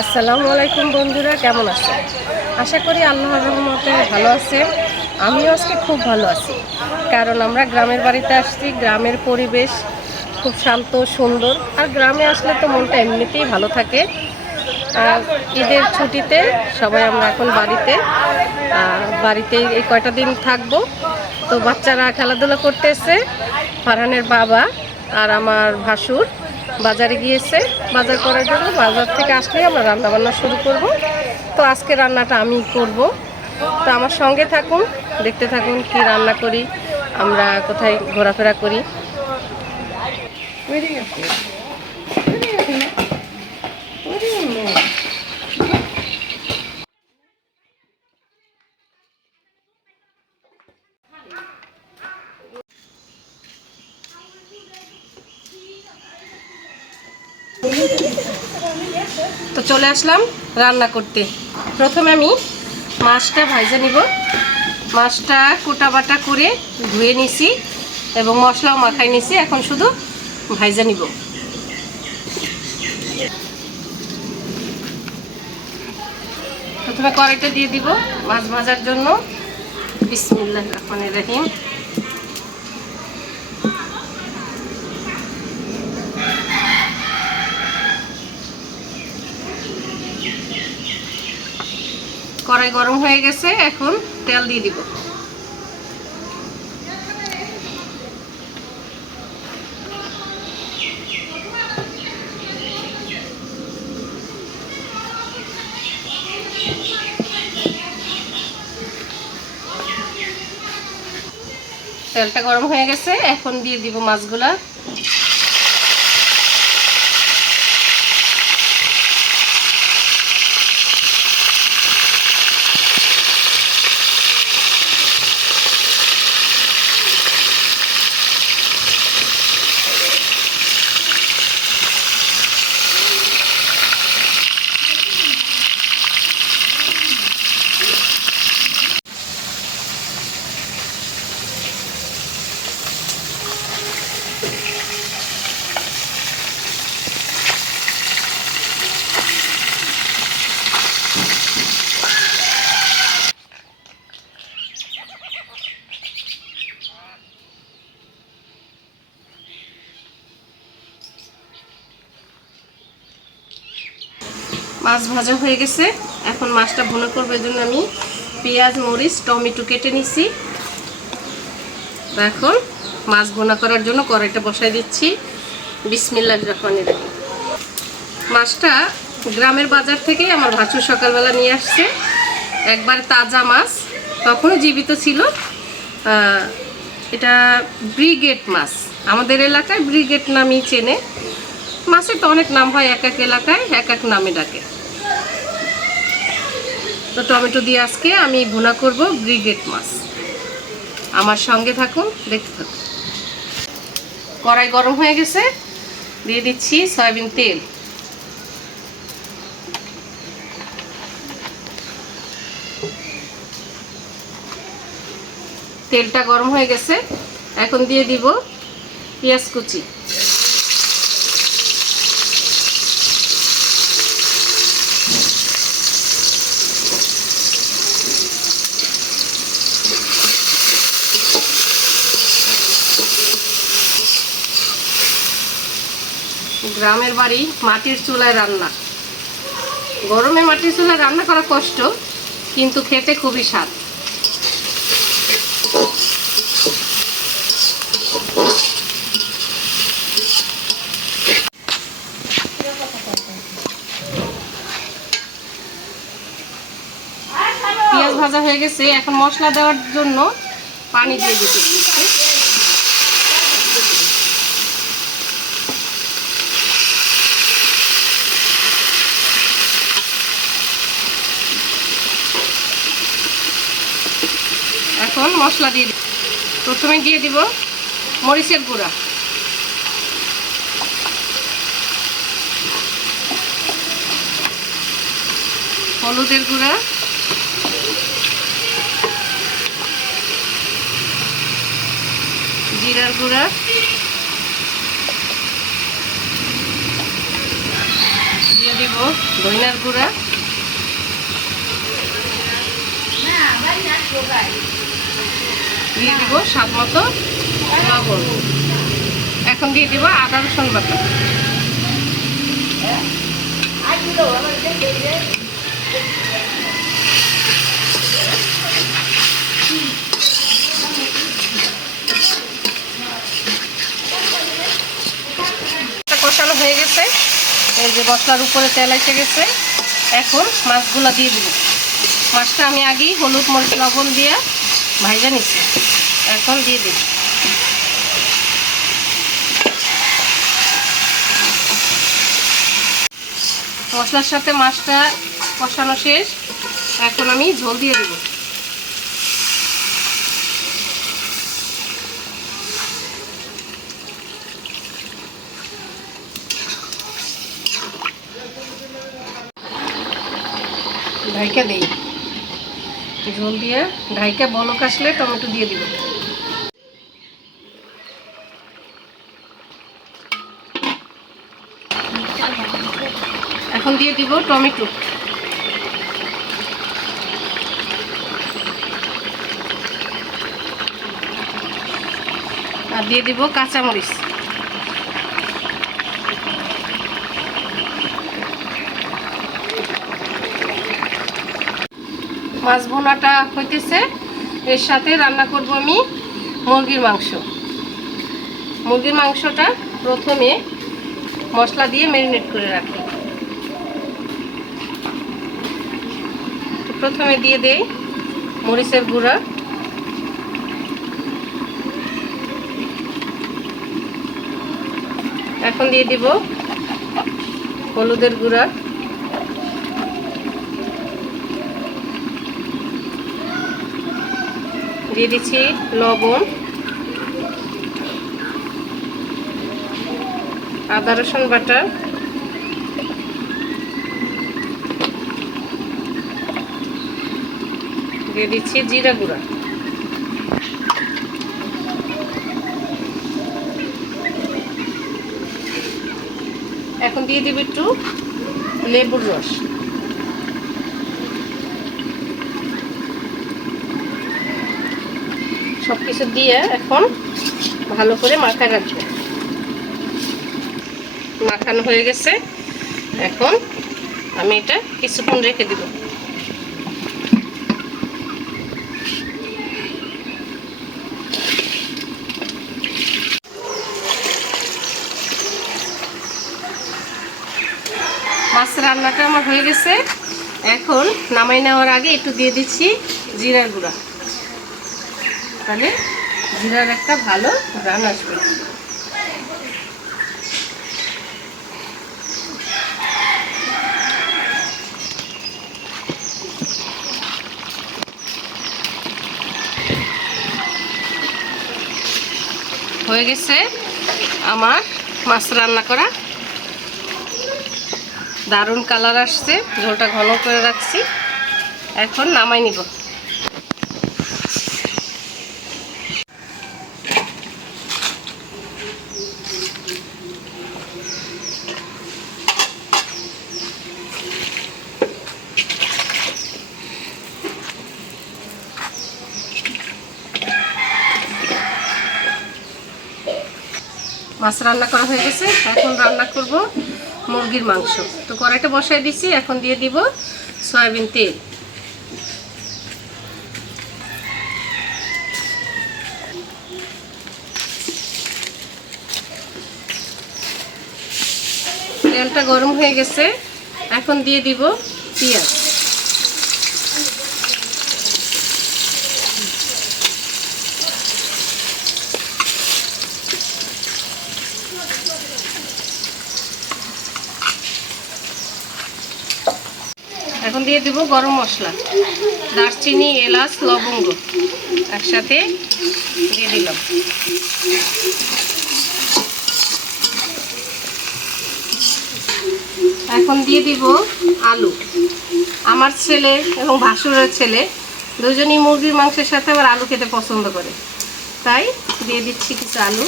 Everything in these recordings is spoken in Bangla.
আসসালামু আলাইকুম বন্ধুরা, কেমন আছেন? আশা করি আল্লাহর রহমতে ভালো আছে আমিও আজকে খুব ভালো আছি। কারণ আমরা গ্রামের বাড়িতে আসছি, গ্রামের পরিবেশ খুব শান্ত, সুন্দর। আর গ্রামে আসলে তো মনটা এমনিতেই ভালো থাকে। ঈদের ছুটিতে সবাই আমরা এখন বাড়িতে। আর বাড়িতে এই কয়টা দিন থাকব। তো বাচ্চারা খেলাধুলা করতেছে, ফারহানের বাবা আর আমার ভাসুর। বাজারে গিয়েছে, বাজার করার জন্য বাজার থেকে আসলে আমরা রান্নাবান্না শুরু করব। তো আজকে রান্নাটা আমি করব। তো আমার সঙ্গে থাকুন, দেখতে থাকুন কি রান্না করি, আমরা কোথায় ঘোরাফেরা করি তো চলে আসলাম রান্না করতে। প্রথমে আমি মাছটা ভাজা নিব। মাছটা কোটা বাটা করে ধুয়ে নিছি এবং মশলাও মাখাই নিছি। এখন শুধু ভাজা নিব। প্রথমে কড়াইটা দিয়ে দিব মাছ ভাজার জন্য। বিসমিল্লাহ রহমানির রহিম। কড়াই গরম হয়ে গেছে, এখন তেল দিয়ে দিব। তেলটা গরম হয়ে গেছে, এখন দিয়ে দিব মাছগুলা। মাছ ভাজা হয়ে গেছে। এখন মাছটা ভুনা করব জন্য আমি পেঁয়াজ, মরিচ, টমেটো কেটে নিছি। এখন মাছ ভুনা করার জন্য কড়াইটা বসাই দিচ্ছি। বিসমিল্লাহ রহমানির রহিম। মাছটা গ্রামের বাজার থেকে আমার ভাসুর সকালবেলা নিয়ে আসছে। একবার তাজা মাছ, তখনও জীবিত ছিল। এটা ব্রিগেড মাছ। আমাদের এলাকায় ব্রিগেড নামই চেনে। মাছের তো অনেক নাম হয় এক এক এলাকায়, এক এক নামে ডাকে। তো টমেটো দিয়ে আজকে আমি ভুনা করব ব্রিগেড মাছ। আমার সঙ্গে থাকুন, দেখতে থাকুন। কড়াই গরম হয়ে গেছে, দিয়ে দিচ্ছি সয়াবিন তেল। তেলটা গরম হয়ে গেছে, এখন দিয়ে দিব পেঁয়াজ কুচি। গ্রামের বাড়ি মাটির চুলায় রান্না। গরমে মাটির চুলায় রান্না করা কষ্ট, কিন্তু খেতে খুবই স্বাদ। পেঁয়াজ ভাজা হয়ে গেছে। এখন মশলা দেওয়ার জন্য পানি দিয়ে দিতে। মশলা দিয়ে দিব প্রথমে দিয়ে দিব মরিচের গুঁড়া। হলুদের গুঁড়া। জিরার গুঁড়া। দিয়ে দিব ধইনার গুঁড়া। দিয়ে দিব স্বাদ মতো লবণ। এখন দিয়ে দিব আদা রসুন বাটা। কষানো হয়ে গেছে। এই যে মশলার উপরে তেল এসে গেছে। এখন মাছগুলো দিয়ে দিব। মাছটা আমি আগেই হলুদ মরিচ লবণ দিয়ে ভাইজা নিচ্ছি এখন দিয়ে দিই। মশলার সাথে মাছটা কষানো শেষ। এখন আমি ঝোল দিয়ে দেব। ঢাইকা দেই। ঝোল দিয়ে ঢাইকা বলক আসলে টমেটো দিয়ে দিব। এখন দিয়ে দিব টমেটো। আর দিয়ে দিব কাঁচামরিচ। মাছ ভোনাটা হইতেছে। এর সাথে রান্না করব আমি মুরগির মাংস। মুরগির মাংসটা প্রথমে মশলা দিয়ে ম্যারিনেট করে রাখি। প্রথমে দিয়ে দেই মরিচের গুঁড়া। এখন দিয়ে দিব হলুদের গুঁড়া। দিয়ে দিচ্ছি লবণ, আদা, রসুন বাটা, দিয়ে দিচ্ছি জিরা গুঁড়া। এখন দিয়ে দিব একটু লেবুর রস। সব কিছু দিয়ে এখন ভালো করে মাখায় রাখব মাখানো হয়ে গেছে। এখন আমি এটা কিছুক্ষণ রেখে দিব। রান্নাটা আমার হয়ে গেছে। এখন নামাই নেওয়ার আগে একটু দিয়ে দিচ্ছি জিরার গুঁড়া। তাহলে জিরার একটা ভালো রান আসবে। হয়ে গেছে আমার মাছ রান্না করা। দারুণ কালার আসছে, ঝোলটা ঘন করে রাখছি। এখন নামাই নিব। মাছ রান্না করা হয়ে গেছে, এখন রান্না করব মুরগির মাংস। তো কড়াইটা বসাই দিচ্ছি এখন দিয়ে দিব সয়াবিন তেল। তেলটা গরম হয়ে গেছে, এখন দিয়ে দিব পেঁয়াজ। দিয়ে দেব গরম মশলা। দারচিনি, এলাচ, লবঙ্গ একসাথে দিয়ে দিলাম। এখন দিয়ে দিব আলু। আমার ছেলে এবং ভাসুরের ছেলে দুজনই মুরগির মাংসের সাথে আবার আলু খেতে পছন্দ করে। তাই দিয়ে দিচ্ছি কিছু আলু।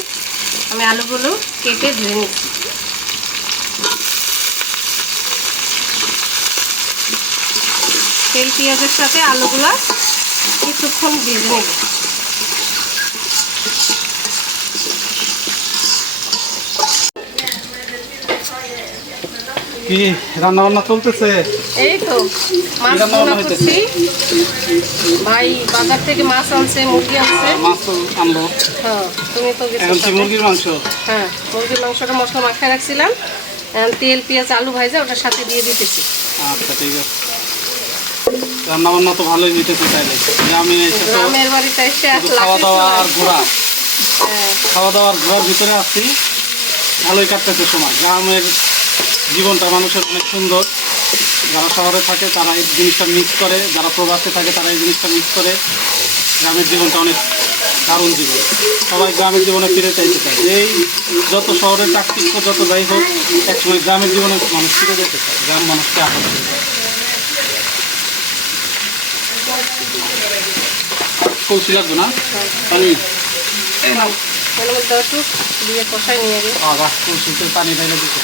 আমি আলুগুলো কেটে ধুয়ে নিচ্ছি। তেল পেঁয়াজের সাথে আলুগুলা কিছুক্ষণ ভেজে নেব। কি রান্না বান্না চলতেছে? এই তো মাছ রান্না করছি। ভাই বাজার থেকে মাছ আনছে মুরগি আনছে। মাছ আনলো হ্যাঁ তুমি তো গেছো। মুরগির মাংস? হ্যাঁ মুরগির মাংসটা মশলা মাখায় রাখছিলাম। তেল পেঁয়াজ আলু ভাজা ওটার সাথে দিয়ে দিতেছি। আচ্ছা ঠিক আছে। রান্না বান্না তো ভালোই দিতেছে তাইলে। যে আমি এসে গ্রামের বাড়িতে এসে খাওয়া দাওয়া আর ঘোরা। হ্যাঁ। খাওয়া দাওয়া আর ঘোরার ভিতরে আসছি। ভালোই কাটতেছে সময়। গ্রামের জীবনটা মানুষের অনেক সুন্দর। যারা শহরে থাকে তারা এই জিনিসটা মিস করে। যারা প্রবাসে থাকে তারা এই জিনিসটা মিস করে। গ্রামের জীবনটা অনেক দারুণ জীবন। সবাই গ্রামের জীবনে ফিরে চাইতে চায়। এই যত শহরের চাকচিক্য যত যাই হোক একসময় গ্রামের জীবনে মানুষ ফিরে যেতে চায়। গ্রাম মানুষকে আহত কৌশি লাগবে না? পানি। দিয়ে কষাই নিয়ে গিয়ে আবার কৌশিতে পানি ঢেলে দিতে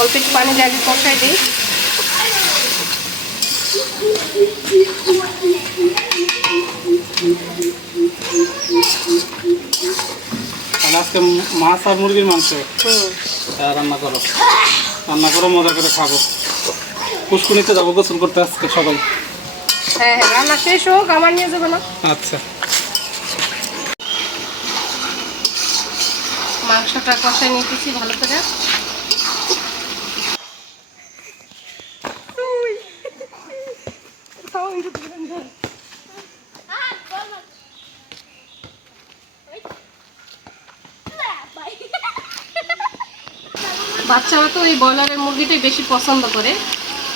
অল্প একটু পানি দিয়ে আগে কষাই দিই। তাহলে আজকে মাছ আর মুরগির মাংস। রান্না করো। রান্না করো মজা করে খাব। পুষ্কুনিতে যাব গোসল করতে আজকে সবাই হ্যাঁ হ্যাঁ রান্না শেষ হোক আমার নিয়ে যাবে না। আচ্ছা। মাংসটা কষাই নিতেছি ভালো করে। বাচ্চারা তো এই ব্রয়লারের মুরগিটাই বেশি পছন্দ করে।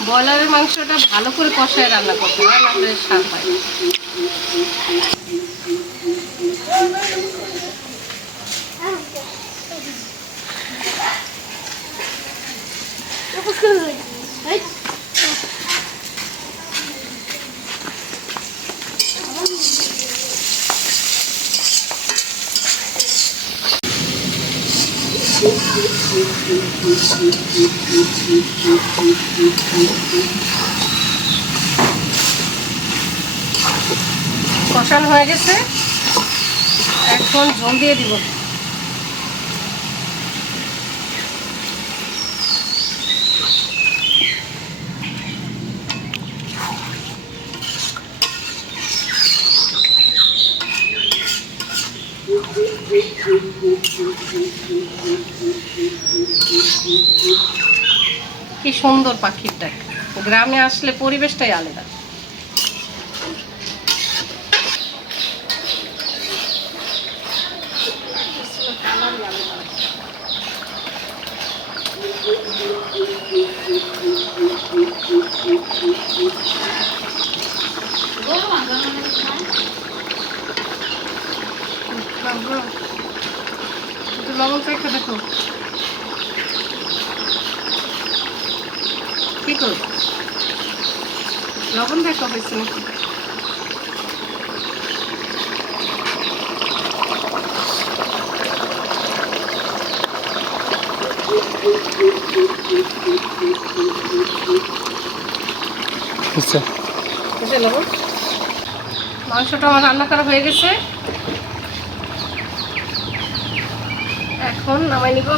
ব্রয়লারের মাংসটা ভালো করে কষায় রান্না করতে হয় আমাদের স্বাদ হয় কষানো হয়ে গেছে। এখন ঝোল দিয়ে দিব। কি সুন্দর পাখিটা গ্রামে আসলে পরিবেশটাই আলাদা। লবণ চেখে দেখো কি করো লবণ দেখো হয়েছে নাকি? মাংসটা আমার রান্না করা হয়ে গেছে। এখন নামাই নিব।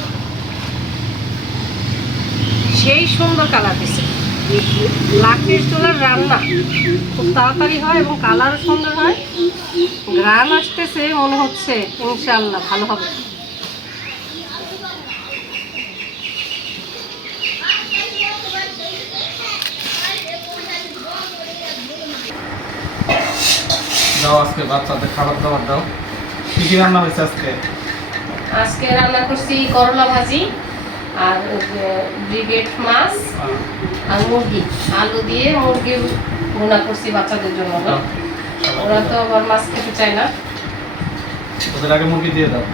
সেই সুন্দর কালার দিছে। লাকড়ির চুলার রান্না খুব তাড়াতাড়ি হয় এবং কালারও সুন্দর হয়। গ্রান আসতেছে, মনে হচ্ছে ইনশাল্লাহ ভালো হবে। আজকে বাচ্চাদের খাবার দাবার দাও। কি রান্না হয়েছে আজকে? আজকে রান্না করছি করলা ভাজি আর ব্রিগেড মাছ হ্যাঁ। আর মুরগি। আলু দিয়ে মুরগি ভুনা করছি বাচ্চাদের জন্য। হ্যাঁ, ওরা তো আবার মাছ খেতে চায় না। ওদের আগে মুরগি দিয়ে দাও।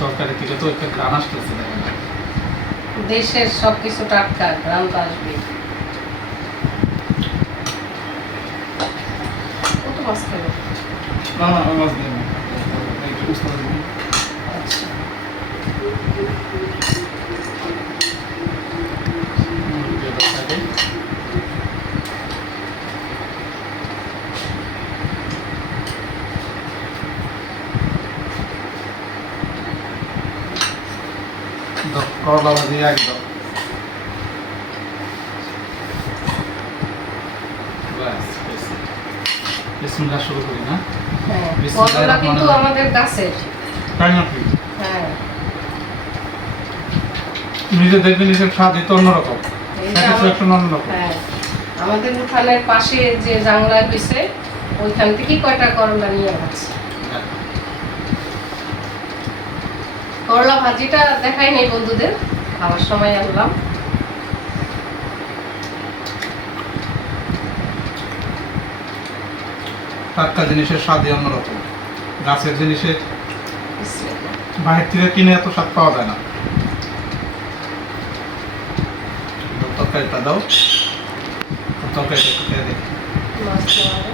তরকারি থেকে তো একটা গ্রাম আসতেছে দেখা দেশের সব কিছু টাটকা গ্রাম তো আসবে মাছ না না মাছ। আচ্ছা হুম, দিয়ে দাও সাইডে। দাও, করলা। বিসমিল্লাহ শুরু করি না? হ্যাঁ করলা কিন্তু আমাদের গাছের তাই নাকি? হ্যাঁ। নিজে দেখবে নিজের স্বাদ তো অন্যরকম। যে স্যাটিসফ্যাকশন অন্যরকম। হ্যাঁ আমাদের উঠানের পাশে যে জাংলা হয়েছে ওইখান থেকেই কয়টা করলা নিয়ে গেছে করলা ভাজিটা দেখাই নেই বন্ধুদের। খাওয়ার সময় আনলাম। টাটকা জিনিসের স্বাদই অন্যরকম। গাছের জিনিসের। বাইরে থেকে কিনে এত স্বাদ পাওয়া যায় না। তরকারিটা দাও। তরকারিটা খেয়ে দেখি মাছ দেওয়া হবে।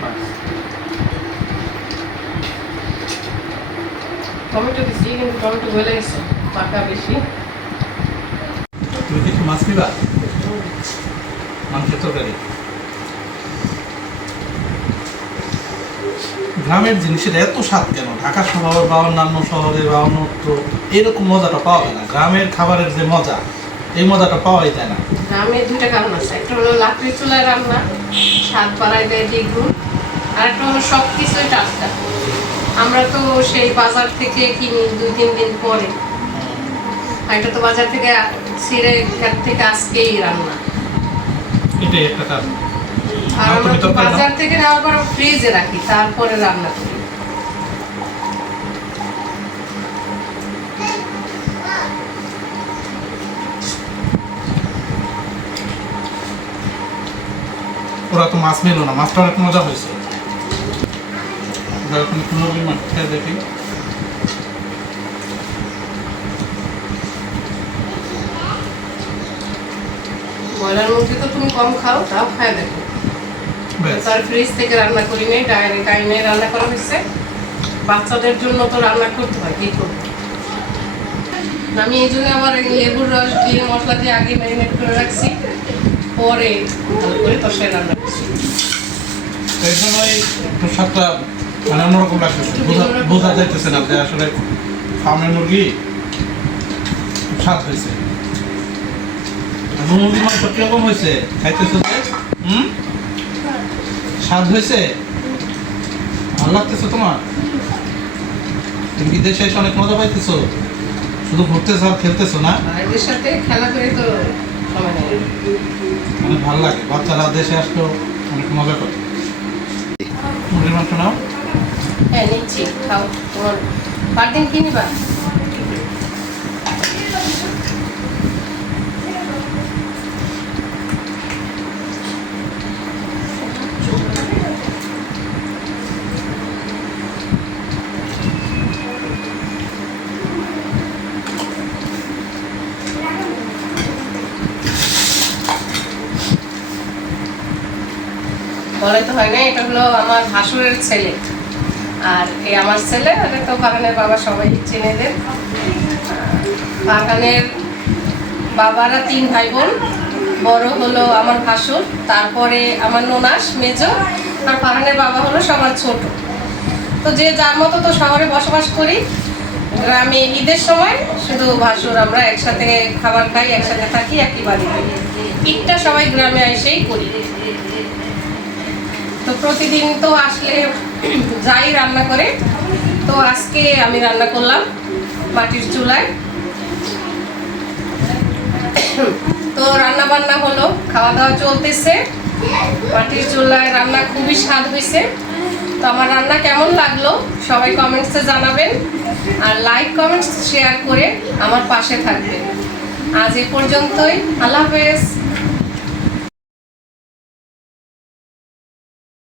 বাস। টমেটো দিচ্ছি কিন্তু টমেটো গলে গেছে পাকা বেশি। তুমি মাছ নিবা? মাংসের তরকারি গ্রামের জিনিসের এত স্বাদ কেন? ঢাকা শহর বা অন্যান্য শহরে বা অন্যত্র এরকম মজাটা পাওয়া যায় না। গ্রামের খাবারের যে মজা এই মজাটা পাওয়াই যায় না। গ্রামে দুইটা কারণ আছে। একটা হলো লাকড়ি চুলায় রান্না স্বাদ বাড়ায় দেয় দ্বিগুণ আর একটা হলো সব কিছুই টাটকা। আমরা তো সেই বাজার থেকে কিনি দুই তিন দিন পরে। এটা তো বাজার থেকে ছিঁড়ে ক্ষেত থেকে আজকেই রান্না। এটাই একটা কারণ আর আমরা তো বাজার থেকে নেওয়ার পর ফ্রিজে রাখি তারপরে রান্না করি। ওরা তো মাছ নিল না মাছটা অনেক মজা হয়েছে। মাছ খেয়ে দেখি। ব্রয়লার মুরগি তো তুমি কম খাও তাও খায় দেখো। তার ফ্রিজ থেকে রান্না করি নেই ডাইরেক্ট টাইমে রান্না করা হয়েছে। বাচ্চাদের জন্য তো রান্না করতে হয় কি করব? আমি এই জন্য আবার লেবুর রস দিয়ে মশলা দিয়ে আগে ম্যারিনেট করে রাখছি পরে করে তরকারি রান্না করছি। এই জন্যই একটু স্বাদটা মানে অন্যরকম লাগতেছে। বোঝা যাইতেছে না যে আসলে ফার্মের মুরগি স্বাদ হয়েছে। মুরগির মাংস কীরকম হয়েছে? খাইতেছো হুম? স্বাদ হয়েছে? ভালো লাগতেছে তোমার? তুমি বিদেশে এসে অনেক মজা পাইতেছো? শুধু ঘুরতেছো আর খেলতেছো না? সাথে খেলা করে তো অনেক ভালো লাগে। বাচ্চারা দেশে আসলেও অনেক মজা করে। মুরগির মাংস নাও। হ্যাঁ নিচ্ছি, খাও তোমার পার দিন কি নিবা? বলে তো হয় না এটা হলো আমার ভাসুরের ছেলে। আর এই আমার ছেলে এটা তো ফারহানের বাবা সবাই চিনে দেন। ফারহানের বাবারা তিন ভাই বোন বড় হলো আমার ভাসুর, তারপরে আমার ননাস, মেজ, আর ফারহানের বাবা হলো সবার ছোট। তো যে যার মতো তো শহরে বসবাস করি, গ্রামে ঈদের সময় শুধু ভাসুর আমরা একসাথে খাবার খাই, একসাথে থাকি, একই বাড়িতে। ঈদটা সবাই গ্রামে এসেই করি। তো প্রতিদিন তো আসলে যাই রান্না করে, তো আজকে আমি রান্না করলাম মাটির চুলায়। তো রান্না বান্না হলো খাওয়া দাওয়া চলতেছে মাটির চুলায় রান্না খুবই স্বাদ হয়েছে। তো আমার রান্না কেমন লাগল সবাই কমেন্টসে জানাবেন, আর লাইক কমেন্টস শেয়ার করে আমার পাশে থাকবেন। আজ এ পর্যন্তই, আল্লাহ হাফেজ।